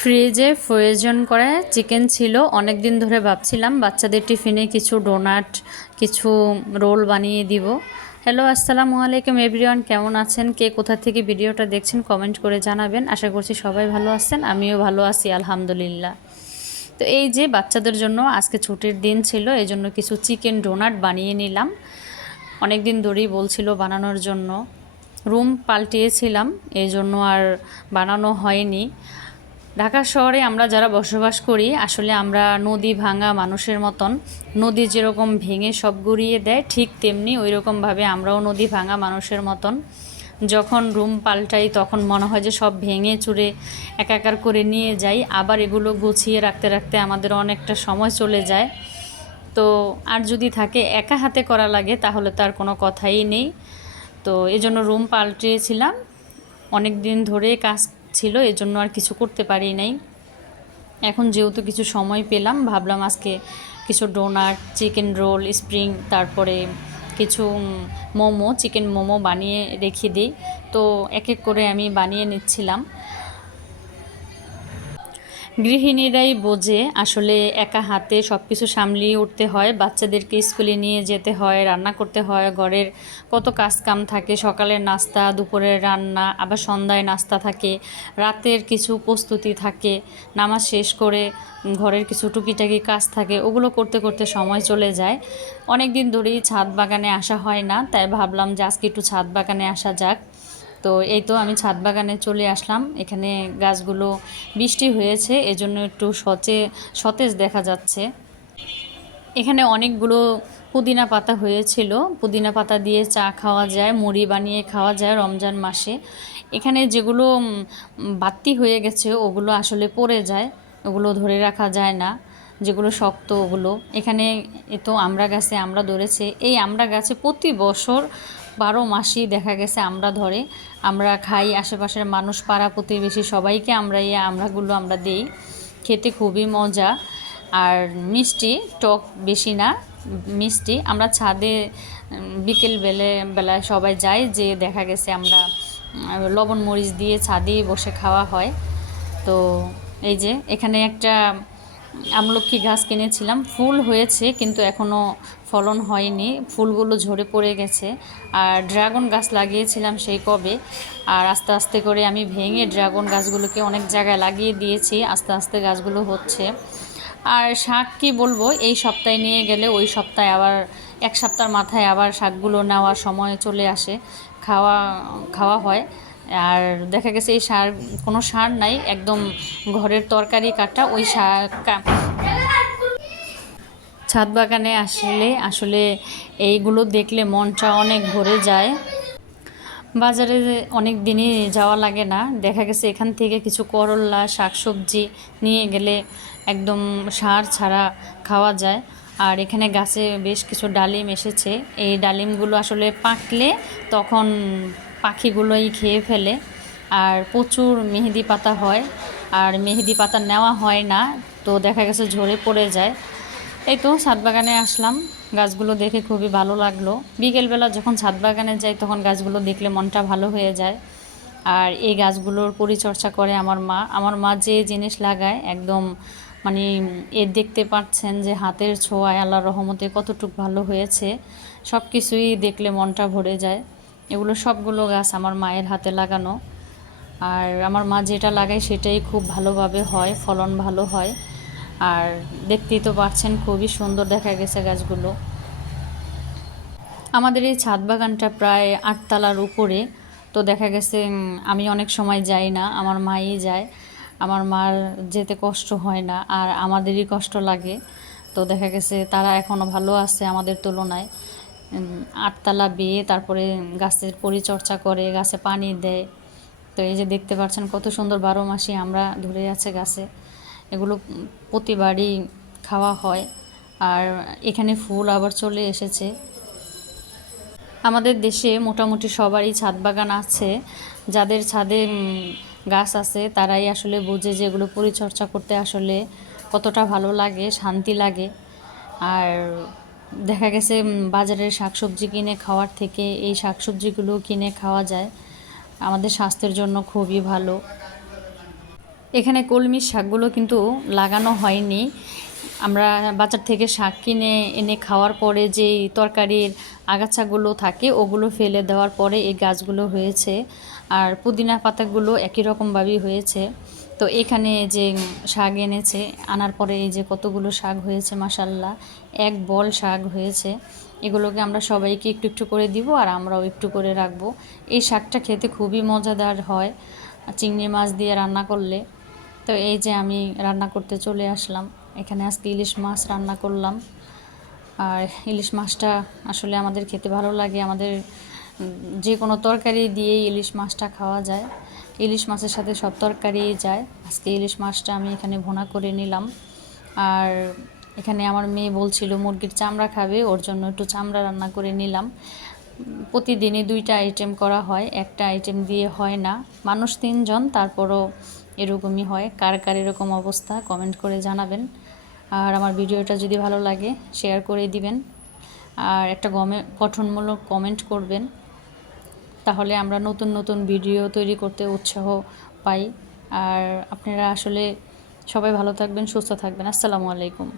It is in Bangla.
ফ্রিজে ফ্রোজেন করা চিকেন ছিল। অনেক দিন ধরে ভাবছিলাম বাচ্চাদের টিফিনে কিছু ডোনাট, কিছু রোল বানিয়ে দিব। হ্যালো, আসসালামু আলাইকুম এভরিওয়ান, কেমন আছেন? কে কোথা থেকে ভিডিওটা দেখছেন কমেন্ট করে জানাবেন। আশা করছি সবাই ভালো আছেন, আমিও ভালো আছি আলহামদুলিল্লাহ। তো এই যে বাচ্চাদের জন্য আজকে ছুটির দিন ছিল, এই জন্য কিছু চিকেন ডোনাট বানিয়ে নিলাম। অনেক দিন ধরেই বলছিল বানানোর জন্য, রুম পাল্টিয়েছিলাম এই জন্য আর বানানো হয়নি। ঢাকা শহরে আমরা যারা বসবাস করি, আসলে আমরা নদী ভাঙা মানুষের মতন। নদী যেরকম ভেঙে সব গুঁড়িয়ে দেয়, ঠিক তেমনি ওই রকমভাবে আমরাও নদী ভাঙা মানুষের মতন। যখন রুম পাল্টাই তখন মনে হয় যে সব ভেঙে চুরে একাকার করে নিয়ে যাই, আবার এগুলো গুছিয়ে রাখতে রাখতে আমাদের অনেকটা সময় চলে যায়। তো আর যদি থাকে একা হাতে করা লাগে তাহলে তার কোনো কথাই নেই। তো এই জন্য রুম পাল্টিয়েছিলাম, অনেক দিন ধরে কাজ ছিল, এজন্য আর কিছু করতে পারি নাই। এখন যেহেতু কিছু সময় পেলাম, ভাবলাম আজকে কিছু ডোনাট, চিকেন রোল, স্প্রিং, তারপরে কিছু মোমো, চিকেন মোমো বানিয়ে রেখে দিই। তো এক এক করে আমি বানিয়ে নিচ্ছিলাম। গৃহিণীরাই বোঝে আসলে একা হাতে সব কিছু সামলিয়ে উঠতে হয়। বাচ্চাদেরকে স্কুলে নিয়ে যেতে হয়, রান্না করতে হয়, ঘরের কত কাজকাম থাকে, সকালের নাস্তা, দুপুরের রান্না, আবার সন্ধ্যায় নাস্তা থাকে, রাতের কিছু প্রস্তুতি থাকে, নামাজ শেষ করে ঘরের কিছু টুকিটাকি কাজ থাকে, ওগুলো করতে করতে সময় চলে যায়। অনেক দিন ধরেই ছাদ বাগানে আসা হয় না, তাই ভাবলাম যে আজকে একটু ছাদ বাগানে আসা যাক। তো এই তো আমি ছাদ বাগানে চলে আসলাম। এখানে গাছগুলো বৃষ্টি হয়েছে, এজন্য একটু সতেজ দেখা যাচ্ছে। এখানে অনেকগুলো পুদিনা পাতা হয়েছিল। পুদিনা পাতা দিয়ে চা খাওয়া যায়, মুড়ি বানিয়ে খাওয়া যায় রমজান মাসে। এখানে যেগুলো বাতি হয়ে গেছে ওগুলো আসলে পড়ে যায়, ওগুলো ধরে রাখা যায় না। যেগুলো শক্ত ওগুলো, এখানে তো আমড়া গাছে আমড়া ধরেছে। এই আমড়া গাছে প্রতি বছর 12 মাসই দেখা গেছে আমড়া ধরে। আমরা খাই, আশেপাশের মানুষ, পাড়া প্রতিবেশী সবাইকে আমরা এই আমড়াগুলো আমরা দিই। খেতে খুবই মজা আর মিষ্টি, টক বেশি না, মিষ্টি। আমরা ছাদে বিকেল বেলায় সবাই যাই, যে দেখা গেছে আমরা লবণ মরিচ দিয়ে ছাদেই বসে খাওয়া হয়। তো এই যে এখানে একটা আমলকি গাছ কিনেছিলাম, ফুল হয়েছে কিন্তু এখনও ফলন হয়নি, ফুলগুলো ঝরে পড়ে গেছে। আর ড্রাগন গাছ লাগিয়েছিলাম সেই কবে, আর আস্তে আস্তে করে আমি ভেঙে ড্রাগন গাছগুলোকে অনেক জায়গায় লাগিয়ে দিয়েছি, আস্তে আস্তে গাছগুলো হচ্ছে। আর শাক কি বলবো, এই সপ্তাহে নিয়ে গেলে ওই সপ্তাহে আবার, এক সপ্তাহের মাথায় আবার শাকগুলো নেওয়ার সময় চলে আসে, খাওয়া খাওয়া হয়। আর দেখা গেছে এই সার, কোনো সার নাই, একদম ঘরের তরকারি কাটা ওই সার। ছাদ বাগানে আসলে আসলে এইগুলো দেখলে মনটা অনেক ভরে যায়। বাজারে অনেক দিনই যাওয়া লাগে না, দেখা গেছে এখান থেকে কিছু করলা, শাকসবজি নিয়ে গেলে একদম সার ছাড়া খাওয়া যায়। আর এখানে গাছে বেশ কিছু ডালিম এসেছে, এই ডালিমগুলো আসলে পাকলে তখন পাখিগুলোই খেয়ে ফেলে। আর প্রচুর মেহেদি পাতা হয়, আর মেহেদি পাতা নেওয়া হয় না, তো দেখা গেছে ঝরে পড়ে যায়। এই তো ছাদ বাগানে আসলাম, গাছগুলো দেখে খুবই ভালো লাগলো। বিকেলবেলা যখন ছাদ বাগানে যাই তখন গাছগুলো দেখলে মনটা ভালো হয়ে যায়। আর এই গাছগুলোর পরিচর্যা করে আমার মা যে জিনিস লাগায় একদম, মানে দেখতে পাচ্ছেন যে হাতের ছোঁয়ায় আল্লাহর রহমতে কতটুকু ভালো হয়েছে। সব কিছুই দেখলে মনটা ভরে যায়। এগুলো সবগুলো গাছ আমার মায়ের হাতে লাগানো, আর আমার মা যেটা লাগায় সেটাই খুব ভালোভাবে হয়, ফলন ভালো হয়। আর দেখতেই তো পাচ্ছেন খুবই সুন্দর দেখা গেছে গাছগুলো। আমাদের এই ছাদ বাগানটা প্রায় 8 তলার উপরে। তো দেখা গেছে আমি অনেক সময় যাই না, আমার মাই যায়। আমার মার যেতে কষ্ট হয় না, আর আমাদেরই কষ্ট লাগে। তো দেখা গেছে তারা এখনও ভালো আছে আমাদের তুলনায়। 8 তলা বেয়ে তারপরে গাছের পরিচর্যা করে, গাছে পানি দেয়। তো এই যে দেখতে পাচ্ছেন কত সুন্দর 12 মাসই আমরা ধরে আছে গাছে। এগুলো প্রতিবারই খাওয়া হয়। আর এখানে ফুল আবার চলে এসেছে। আমাদের দেশে মোটামুটি সবারই ছাদ বাগান আছে। যাদের ছাদে গাছ আছে তারাই আসলে বোঝে যে এগুলো পরিচর্যা করতে আসলে কতটা ভালো লাগে, শান্তি লাগে। আর দেখা গেছে বাজারের শাকসবজি কিনে খাওয়ার থেকে এই শাকসবজিগুলো কিনে খাওয়া যায়, আমাদের স্বাস্থ্যের জন্য খুবই ভালো। এখানে কলমির শাকগুলো কিন্তু লাগানো হয়নি। আমরা বাজার থেকে শাক কিনে এনে খাওয়ার পরে যেই তরকারির আগাছাগুলো থাকে ওগুলো ফেলে দেওয়ার পরে এই গাছগুলো হয়েছে। আর পুদিনা পাতাগুলো একই রকমভাবেই হয়েছে। তো এখানে যে শাক এনেছে, আনার পরে এই যে কতগুলো শাক হয়েছে মাশাল্লাহ, এক বল শাক হয়েছে। এগুলোকে আমরা সবাইকে একটু একটু করে দিব আর আমরাও একটু করে রাখবো। এই শাকটা খেতে খুবই মজাদার হয় চিংড়ি মাছ দিয়ে রান্না করলে। তো এই যে আমি রান্না করতে চলে আসলাম। এখানে আজকে ইলিশ মাছ রান্না করলাম। আর ইলিশ মাছটা আসলে আমাদের খেতে ভালো লাগে। আমাদের যে কোনো তরকারি দিয়েই ইলিশ মাছটা খাওয়া যায়। ইলিশ মাছের সাথে সব তরকারিই যায়। আজকে ইলিশ মাছটা আমি এখানে ভুনা করে নিলাম। আর এখানে আমার মেয়ে বলছিল মুরগির চামড়া খাবে, ওর জন্য একটু চামড়া রান্না করে নিলাম। প্রতিদিনই 2টা আইটেম করা হয়, একটা আইটেম দিয়ে হয় না। মানুষ 3 জন, তারপরও এরকমই হয়। কার কার এরকম অবস্থা কমেন্ট করে জানাবেন। আর আমার ভিডিওটা যদি ভালো লাগে শেয়ার করে দিবেন, আর একটা গঠনমূলক কমেন্ট করবেন। তাহলে আমরা নতুন নতুন ভিডিও তৈরি করতে উৎসাহ পাই। আর আপনারা আসলে সবাই ভালো থাকবেন, সুস্থ থাকবেন। আসসালামু আলাইকুম।